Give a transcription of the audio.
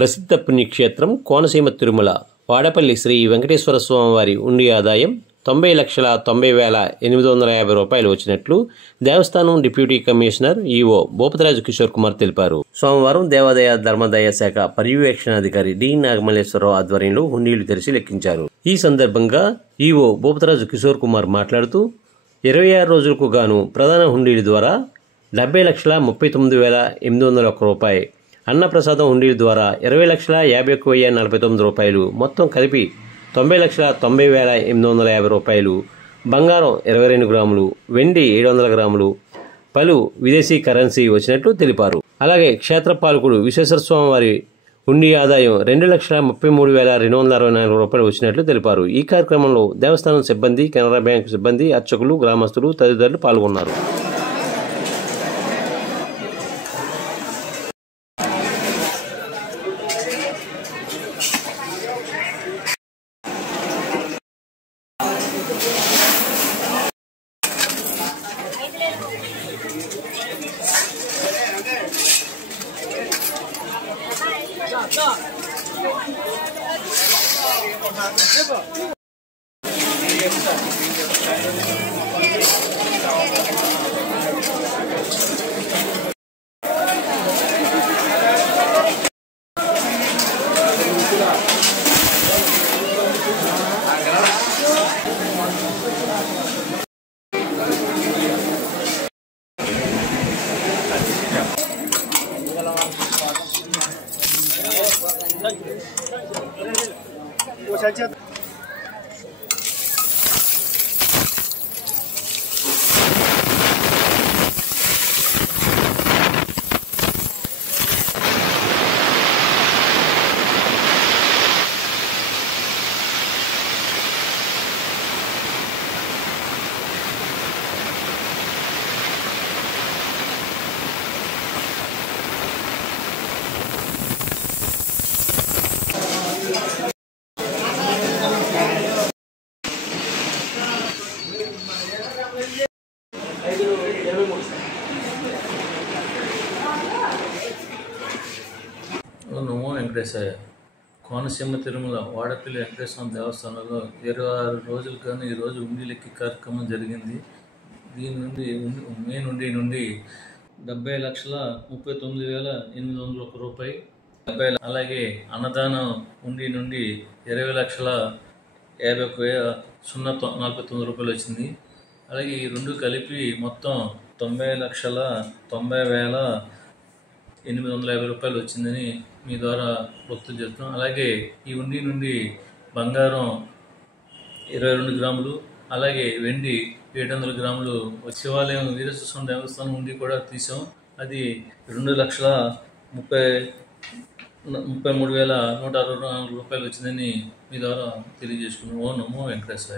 ప్రసిద్ధ పుణ్యక్షేత్రం కోనసీమ తిరుమల వాడపల్లి శ్రీ వెంకటేశ్వర స్వామివారి ఉండి ఆదాయం 90,90,850 రూపాయలు వచ్చినట్లు దేవస్థానం deputy commissioner EO Bhupathiraju Kishore Kumar తెలిపారు. సోమవారం దేవాదాయ ధర్మాదాయ శాఖ పర్యవేక్షణాధికారి డి నాగమల్లేశ్వరరావు ఆధ్వర్యంలో హుండీలు తెరిచి లెక్కించారు. ఈ సందర్భంగా ఈవో భూపతిరాజు కిషోర్ కుమార్ మాట్లాడుతూ 26 రోజులకు గాను ప్రధాన హుండీల ద్వారా 70,39,801 రూపాయలు, అన్నప్రసాదం హుండీల ద్వారా 20,51,49 రూపాయలు, మొత్తం కలిపి 90,90,850 రూపాయలు, బంగారం 22 గ్రాములు, వెండి 700 గ్రాములు, పలు విదేశీ కరెన్సీ వచ్చినట్లు తెలిపారు. అలాగే క్షేత్రపాలకుడు విశ్వేశ్వర స్వామి వారి హుండీ ఆదాయం 2,33,264 రూపాయలు వచ్చినట్లు తెలిపారు. ఈ కార్యక్రమంలో దేవస్థానం సిబ్బంది, కెనరా బ్యాంకు సిబ్బంది, అర్చకులు, గ్రామస్తులు తదితరులు పాల్గొన్నారు. నమో వెంకటేశాయ. కోనసీమ తిరుమల వాడపల్లి వెంకటేశ్వర దేవస్థానంలో 26 రోజులకు గాను ఈరోజు ఉండి లెక్కి కార్యక్రమం జరిగింది. దీని నుండి మే నుండి 70,39,801 రూపాయలు, అలాగే అన్నదానం ఉండి నుండి 20,50,049 రూపాయలు వచ్చింది. అలాగే ఈ రెండు కలిపి మొత్తం 90,90,850 రూపాయలు వచ్చిందని మీ ద్వారా గుర్తు చేస్తున్నాం. అలాగే ఈ ఉండి నుండి బంగారం 22 గ్రాములు, అలాగే వెండి 700 గ్రాములు, శివాలయం వీరేశ్వర దేవస్థానం ఉండి కూడా తీసాం. అది 2,33,164 రూపాయలు వచ్చిందని మీ ద్వారా తెలియజేసుకున్నాం. ఓ నమో వెంకటేశ్వర.